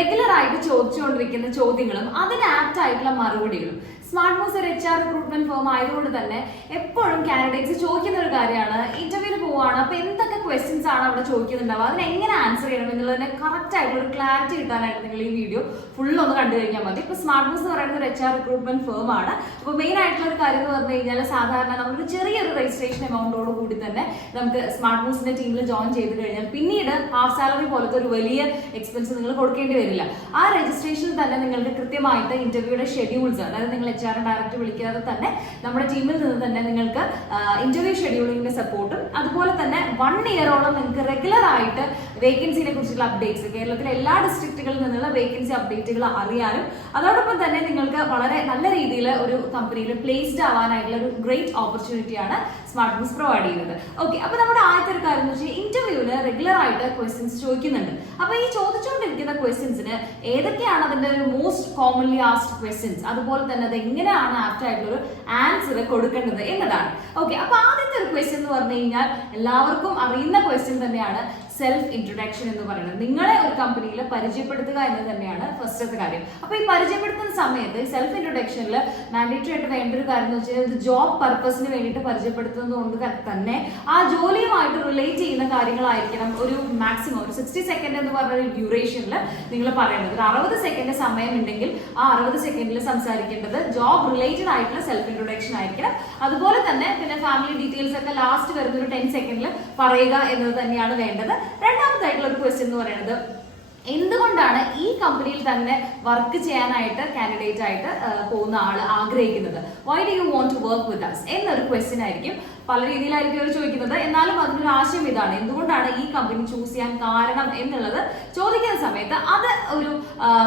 Regular ആയിട്ട് ചോദിച്ചുകൊണ്ടിരിക്കുന്ന ചോദ്യങ്ങളും അതിന് ആപ്റ്റ് ആയിട്ടുള്ള മറുപടികളും. സ്മാർട്ട് മൂസ് ഒരു എച്ച് ആർ റിക്രൂട്ട്മെന്റ് ഫോം ആയതുകൊണ്ട് തന്നെ എപ്പോഴും കാൻഡിഡേറ്റ്സ് ചോദിക്കുന്ന ഒരു കാര്യമാണ്. ഇന്റർവ്യൂവിൽ പോവാണ്. അപ്പൊ എന്തൊക്കെ ക്വസ്റ്റ്യൻസ് ആണ് അവിടെ ചോദിക്കുന്നുണ്ടാവുക. അതിന് എങ്ങനെ ആൻസർ ചെയ്യണം എന്നുള്ളതിനെ കറക്റ്റ് ആയിട്ടുള്ള ഒരു ക്ലാരിറ്റി കിട്ടാനായിട്ട് നിങ്ങൾ ഈ വീഡിയോ ഫുൾ ഒന്ന് കണ്ടു കഴിഞ്ഞാൽ മതി. ഇപ്പൊ സ്മാർട്ട് മൂസ് എന്ന് പറയുന്ന ഒരു എച്ച് ആർ റിക്രൂട്ട്മെന്റ് ഫേം ആണ്. അപ്പോൾ മെയിൻ ആയിട്ടുള്ള ഒരു കാര്യം എന്ന് പറഞ്ഞു കഴിഞ്ഞാൽ സാധാരണ നമ്മളൊരു ചെറിയൊരു രജിസ്ട്രേഷൻ എമൗണ്ടോട് കൂടി തന്നെ നമുക്ക് സ്മാർട്ട് മൂസിന്റെ ടീമിൽ ജോയിൻ ചെയ്ത് കഴിഞ്ഞാൽ പിന്നീട് ഹാഫ് സാലറി പോലത്തെ ഒരു വലിയ എക്സ്പെൻസ് നിങ്ങൾ കൊടുക്കേണ്ടി വരില്ല. ആ രജിസ്ട്രേഷനിൽ തന്നെ നിങ്ങൾക്ക് കൃത്യമായിട്ട് ഇന്റർവ്യൂയുടെ ഷെഡ്യൂൾസ് അതായത് നിങ്ങൾ എച്ച് ആർ ഡയറക്റ്റ് വിളിക്കാതെ തന്നെ നമ്മുടെ ടീമിൽ നിന്ന് തന്നെ നിങ്ങൾക്ക് ഇന്റർവ്യൂ ഷെഡ്യൂളിംഗിന്റെ സപ്പോർട്ടും അതുപോലെ തന്നെ വൺ ഇയറോളം നിങ്ങൾക്ക് റെഗുലർ ആയിട്ട് വേക്കൻസിനെ കുറിച്ചുള്ള അപ്ഡേറ്റ്സ് കേരളത്തിലെ എല്ലാ ഡിസ്ട്രിക്റ്റുകളിൽ നിന്നുള്ള വേക്കൻസി അപ്ഡേറ്റുകൾ അറിയാനും അതോടൊപ്പം തന്നെ നിങ്ങൾക്ക് വളരെ നല്ല രീതിയിൽ ഒരു കമ്പനിയിൽ പ്ലേസ്ഡ് ആവാനായിട്ടുള്ള ഒരു ഗ്രേറ്റ് ഓപ്പർച്യൂണിറ്റിയാണ് സ്മാർട്ട് ബൂസ് പ്രൊവൈഡ് ചെയ്യുന്നത്. ഓക്കെ അപ്പൊ നമ്മുടെ ആദ്യത്തെ ഒരു കാര്യം എന്ന് വെച്ചാൽ ഇന്റർവ്യൂവിൽ റെഗുലർ ആയിട്ട് ക്വസ്റ്റ്യൻസ് ചോദിക്കുന്നുണ്ട്. അപ്പൊ ഈ ചോദിച്ചുകൊണ്ടിരിക്കുന്ന ക്വസ്റ്റ്യൻസിന് ഏതൊക്കെയാണ് അതിന്റെ ഒരു മോസ്റ്റ് കോമൺലി ആസ്ഡ് ക്വസ്റ്റ്യൻസ് അതുപോലെ തന്നെ അത് എങ്ങനെയാണ് ആപ്റ്റ് ആയിട്ടുള്ള ഒരു ആൻസർ കൊടുക്കേണ്ടത് എന്നതാണ്. ഓക്കെ അപ്പൊ ആദ്യത്തെ ഒരു ക്വസ്റ്റ്യൻ എന്ന് പറഞ്ഞു കഴിഞ്ഞാൽ എല്ലാവർക്കും അറിയുന്ന ക്വസ്റ്റ്യൻ തന്നെയാണ്. സെൽഫ് ഇൻട്രൊഡക്ഷൻ എന്ന് പറയുന്നത്. നിങ്ങളെ ഒരു കമ്പനിയിൽ പരിചയപ്പെടുത്തുക എന്ന് തന്നെയാണ് ഫസ്റ്റത്തെ കാര്യം. അപ്പൊ ഈ പരിചയപ്പെടുത്തുന്ന സമയത്ത് സെൽഫ് ഇൻട്രൊഡക്ഷനിൽ മാൻഡേറ്ററി ആയിട്ട് വേണ്ട ഒരു കാര്യം എന്ന് വെച്ചാൽ ഇത് ജോബ് പർപ്പസിന് വേണ്ടിയിട്ട് പരിചയപ്പെടുത്തുന്നത് കൊണ്ട് തന്നെ ആ ജോലിയുമായിട്ട് റിലേറ്റ് ചെയ്യുന്ന കാര്യങ്ങളായിരിക്കണം ഒരു മാക്സിമം ഒരു സിക്സ്റ്റി സെക്കൻഡ് എന്ന് പറഞ്ഞ ഒരു ഡ്യൂറേഷനിൽ നിങ്ങൾ പറയുന്നത്. ഒരു അറുപത് സെക്കൻഡ് സമയം ഉണ്ടെങ്കിൽ ആ അറുപത് സെക്കൻഡിൽ സംസാരിക്കേണ്ടത് ജോബ് റിലേറ്റഡ് ആയിട്ടുള്ള സെൽഫ് ഇൻട്രൊഡക്ഷൻ ആയിരിക്കണം. അതുപോലെ തന്നെ പിന്നെ ഫാമിലി ഡീറ്റെയിൽസ് ഒക്കെ ലാസ്റ്റ് വരുന്ന ഒരു ടെൻ സെക്കൻഡിൽ പറയുക എന്നത് തന്നെയാണ് വേണ്ടത്. രണ്ടാമതായിട്ടുള്ള ഒരു ക്വസ്റ്റ്യൻ എന്ന് പറയുന്നത് എന്തുകൊണ്ടാണ് ഈ കമ്പനിയിൽ തന്നെ വർക്ക് ചെയ്യാനായിട്ട് കാൻഡിഡേറ്റ് ആയിട്ട് പോകുന്ന ആൾ ആഗ്രഹിക്കുന്നത്? Why do you want to work with us എന്നൊരു ക്വസ്റ്റ്യൻ ആയിരിക്കും പല രീതിയിലായിരിക്കും അവർ ചോദിക്കുന്നത്. എന്നാലും അതിനൊരു ആശയം ഇതാണ്. എന്തുകൊണ്ടാണ് ഈ കമ്പനി ചൂസ് ചെയ്യാൻ കാരണം എന്നുള്ളത് ചോദിക്കുന്ന സമയത്ത് അത് ഒരു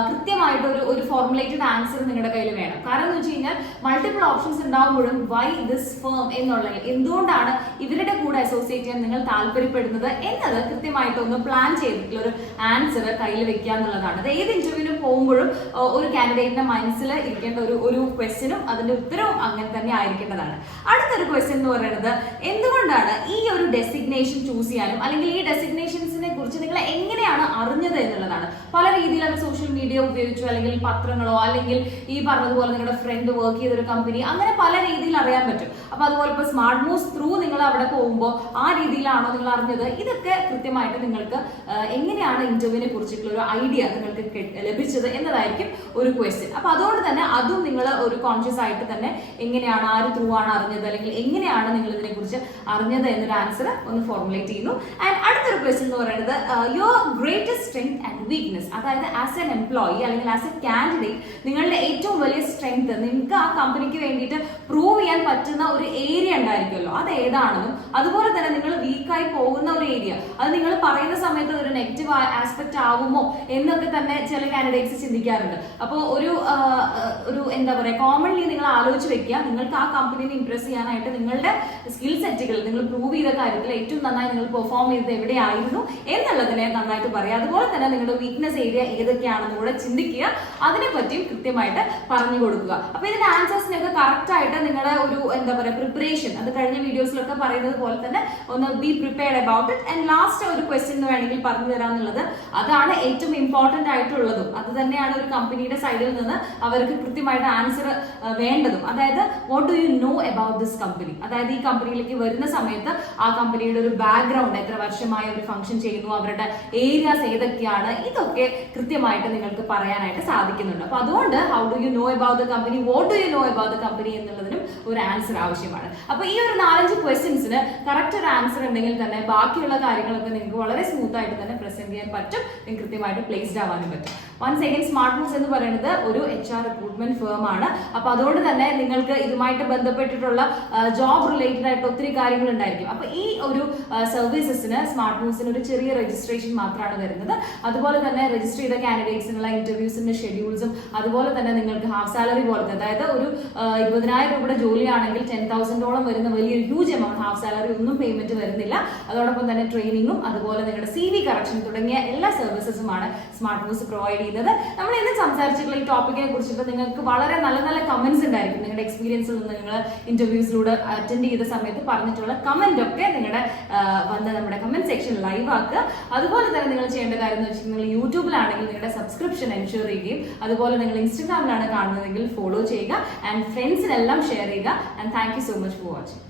കൃത്യമായിട്ട് ഒരു ഒരു ഫോർമുലേറ്റഡ് ആൻസർ നിങ്ങളുടെ കയ്യിൽ വേണം. കാരണം എന്ന് വെച്ച് കഴിഞ്ഞാൽ മൾട്ടിപ്പിൾ ഓപ്ഷൻസ് ഉണ്ടാകുമ്പോഴും വൈ ദിസ് ഫേം എന്നുള്ള എന്തുകൊണ്ടാണ് ഇവരുടെ കൂടെ അസോസിയേറ്റ് ചെയ്യാൻ നിങ്ങൾ താല്പര്യപ്പെടുന്നത് എന്നത് കൃത്യമായിട്ട് ഒന്ന് പ്ലാൻ ചെയ്തിട്ടുള്ള ഒരു ആൻസർ കയ്യിൽ വെക്കുക എന്നുള്ളതാണ്. അത് ഏത് ഇന്റർവ്യൂവിനും പോകുമ്പോഴും ഒരു കാൻഡിഡേറ്റിന്റെ മനസ്സിൽ ഇരിക്കേണ്ട ഒരു ഒരു ക്വസ്റ്റ്യനും അതിന്റെ ഉത്തരവും അങ്ങനെ തന്നെ ആയിരിക്കേണ്ടതാണ്. അടുത്തൊരു ക്വസ്റ്റ്യൻ എന്ന് പറയുന്നത് എന്തുകൊണ്ടാണ് ഈ ഒരു ഡെസിഗ്നേഷൻ ചൂസ് ചെയ്യാനും അല്ലെങ്കിൽ ഈ ഡെസിഗ്നേഷൻസിനെ കുറിച്ച് നിങ്ങൾ എങ്ങനെയാണ് അറിഞ്ഞത് എന്നുള്ളതാണ്. പല രീതിയിൽ അവർ സോഷ്യൽ മീഡിയ ഉപയോഗിച്ചു അല്ലെങ്കിൽ പത്രങ്ങളോ അല്ലെങ്കിൽ ഈ പറഞ്ഞതുപോലെ നിങ്ങളുടെ ഫ്രണ്ട് വർക്ക് ചെയ്ത ഒരു കമ്പനി അങ്ങനെ പല രീതിയിൽ അറിയാൻ പറ്റും. അപ്പൊ അതുപോലെ ഇപ്പൊ സ്മാർട്ട് മൂവ്സ് ത്രൂ നിങ്ങൾ അവിടെ പോകുമ്പോൾ ആ രീതിയിലാണോ നിങ്ങൾ അറിഞ്ഞത്? ഇതൊക്കെ കൃത്യമായിട്ട് നിങ്ങൾക്ക് എങ്ങനെയാണ് ഇന്റർവ്യൂവിനെ കുറിച്ചിട്ടുള്ള ഒരു ഐഡിയ നിങ്ങൾക്ക് ലഭിച്ചത് എന്നതായിരിക്കും ഒരു ക്വസ്റ്റ്യൻ അപ്പൊ അതുകൊണ്ട് തന്നെ അതും നിങ്ങൾ ഒരു കോൺഷ്യസ് ആയിട്ട് തന്നെ എങ്ങനെയാണ് ആര് ത്രൂ ആണ് അറിഞ്ഞത് അല്ലെങ്കിൽ എങ്ങനെയാണ് നിങ്ങൾ ഇതിനെ കുറിച്ച് അറിഞ്ഞത് എന്നൊരു ആൻസർ ഒന്ന് ഫോർമുലേറ്റ് ചെയ്യുന്നു. ആൻഡ് അടുത്തൊരു ക്വസ്റ്റ്യൻ എന്ന് പറയുന്നത് your greatest strength and weakness അതായത് ആസ് എൻ എംപ്ലോയി അല്ലെങ്കിൽ ആസ് എ കാൻഡിഡേറ്റ് നിങ്ങളുടെ ഏറ്റവും വലിയ സ്ട്രെങ്ത് നിങ്ങൾക്ക് ആ കമ്പനിക്ക് വേണ്ടിയിട്ട് പ്രൂവ് ചെയ്യാൻ പറ്റുന്ന ഒരു ഏരിയ ഉണ്ടായിരിക്കുമല്ലോ. അത് ഏതാണെന്നും അതുപോലെ തന്നെ നിങ്ങൾ വീക്കായി പോകുന്ന ഒരു ഏരിയ അത് നിങ്ങൾ പറയുന്ന സമയത്ത് ഒരു നെഗറ്റീവ് ആസ്പെക്ട് ആവുമോ എന്നൊക്കെ തന്നെ ചില കാൻഡിഡേറ്റ്സ് ചിന്തിക്കാറുണ്ട്. അപ്പോൾ ഒരു ഒരു എന്താ പറയുക കോമൺലി നിങ്ങൾ ആലോചിച്ച് വെക്കുക നിങ്ങൾക്ക് ആ കമ്പനിനെ ഇംപ്രസ് ചെയ്യാനായിട്ട് നിങ്ങളുടെ സ്കിൽ സെറ്റുകൾ നിങ്ങൾ പ്രൂവ് ചെയ്ത കാര്യത്തിൽ ഏറ്റവും നന്നായി നിങ്ങൾ പെർഫോം ചെയ്തത് എവിടെയായിരുന്നു എന്നുള്ളതിനെ നന്നായിട്ട് പറയുക അതുപോലെ തന്നെ നിങ്ങളുടെ വീക്ക്നെസ് ഏരിയ ഏതൊക്കെയാണെന്ന് കൂടെ ചിന്തിക്കുക അതിനെ പറ്റിയും കൃത്യമായിട്ട് പറഞ്ഞു കൊടുക്കുക. അപ്പോൾ ഇതിന്റെ ആൻസേഴ്സിനൊക്കെ കറക്റ്റ് ആയിട്ട് നിങ്ങളുടെ ഒരു എന്താ പറയുക പ്രിപ്പറേഷൻ അത് കഴിഞ്ഞ വീഡിയോസിലൊക്കെ പറയുന്നത് പോലെ തന്നെ ഒന്ന് be prepared about it and last ഒരു ക്വസ്റ്റ്യൻ വേണമെങ്കിൽ പറഞ്ഞു തരാമെന്നുള്ളത് അതാണ് ഏറ്റവും ഇമ്പോർട്ടന്റ് ആയിട്ടുള്ളതും. അത് തന്നെയാണ് ഒരു കമ്പനിയുടെ സൈഡിൽ നിന്ന് അവർക്ക് കൃത്യമായിട്ട് ആൻസർ വേണ്ടതും. അതായത് what do you know about this company അതായത് ഈ കമ്പനിയിലേക്ക് വരുന്ന സമയത്ത് ആ കമ്പനിയുടെ ഒരു ബാക്ക്ഗ്രൗണ്ട് എത്ര വർഷമായി അവർ ഫംഗ്ഷൻ ചെയ്യുന്നു അവരുടെ ഏരിയാസ് ഏതൊക്കെയാണ് ഇതൊക്കെ കൃത്യമായിട്ട് നിങ്ങൾക്ക് പറയാനായിട്ട് സാധിക്കുന്നുണ്ട്. അപ്പൊ അതുകൊണ്ട് how do you know about the company what do you know about the company എന്നുള്ളതിനും ഒരു ആൻസർ ആവശ്യമാണ്. അപ്പൊ ഈ ഒരു നാലഞ്ച് ക്വസ്റ്റ്യൻസിന് കറക്റ്റ് ഒരു ആൻസർ ഉണ്ടെങ്കിൽ തന്നെ ബാക്കിയുള്ള കാര്യങ്ങളൊക്കെ നിങ്ങൾക്ക് വളരെ സ്മൂത്ത് ആയിട്ട് തന്നെ പ്രസന്റ് ചെയ്യാൻ പറ്റും. നിങ്ങൾക്ക് കൃത്യമായിട്ട് പ്ലേസ്ഡ് ആവാനും പറ്റും. വൺ സെക്കൻഡ് സ്മാർട്ട് മൂവ്സ് എന്ന് പറയുന്നത് ഒരു എച്ച് ആർ റിക്രൂട്ട്മെന്റ് ഫേം ആണ്. അപ്പൊ അതുകൊണ്ട് തന്നെ നിങ്ങൾക്ക് ഇതുമായിട്ട് ബന്ധപ്പെട്ടിട്ടുള്ള ജോബ് റിലേറ്റഡ് ആയിട്ട് ഒത്തിരി കാര്യങ്ങൾ ഉണ്ടായിരിക്കും. അപ്പൊ ഈ ഒരു സർവീസസിന് സ്മാർട്ട് മൂവ്സിന് ഒരു ചെറിയ രജിസ്ട്രേഷൻ മാത്രമാണ് വരുന്നത്. അതുപോലെ തന്നെ രജിസ്റ്റർ ചെയ്ത കാൻഡിഡേറ്റ്സിനുള്ള ഇന്റർവ്യൂസിന്റെ ഷെഡ്യൂൾസും അതുപോലെ തന്നെ നിങ്ങൾക്ക് ഹാഫ് സാലറി പോലത്തെ അതായത് ഒരു ഇരുപതിനായിരം രൂപയുടെ ജോലിയാണെങ്കിൽ ടെൻ തൗസൻഡോളം വരുന്ന വലിയൊരു ഹ്യൂജ് എമൗണ്ട് ഹാഫ് സാലറി ഒന്നും പേയ്മെന്റ് വരുന്നില്ല. അതോടൊപ്പം തന്നെ ട്രെയിനിങ്ങും അതുപോലെ നിങ്ങളുടെ സി വി കറക്ഷൻ തുടങ്ങിയ എല്ലാ സർവീസസുമാണ് സ്മാർട്ട് ന്യൂസ് പ്രൊവൈഡ് ചെയ്യുന്നത്. നമ്മൾ ഇന്ന് സംസാരിച്ചിട്ടുള്ള ഈ ടോപ്പിക്കിനെ കുറിച്ചിട്ട് നിങ്ങൾക്ക് വളരെ നല്ല നല്ല കമന്റ്സ് ഉണ്ടായിരിക്കും. നിങ്ങളുടെ എക്സ്പീരിയൻസിൽ നിന്ന് നിങ്ങൾ ഇന്റർവ്യൂസിലൂടെ അറ്റൻഡ് ചെയ്ത സമയത്ത് പറഞ്ഞിട്ടുള്ള കമന്റ് ഒക്കെ നിങ്ങളുടെ വന്ന് നമ്മുടെ കമന്റ് സെക്ഷൻ ലൈവ് ആക്കുക. അതുപോലെ തന്നെ നിങ്ങൾ ചെയ്യേണ്ട കാര്യം എന്ന് വെച്ചിട്ടുണ്ടെങ്കിൽ യൂട്യൂബിലാണെങ്കിൽ നിങ്ങളുടെ സബ്സ്ക്രിപ്ഷൻ എൻഷുർ ചെയ്യുകയും അതുപോലെ നിങ്ങൾ ഇൻസ്റ്റഗ്രാമിലാണ് കാണുന്നതെങ്കിൽ ഫോളോ ചെയ്യുക ആൻഡ് ഫ്രണ്ട്സിനെല്ലാം ഷെയർ ചെയ്യുക. And thank so much for watching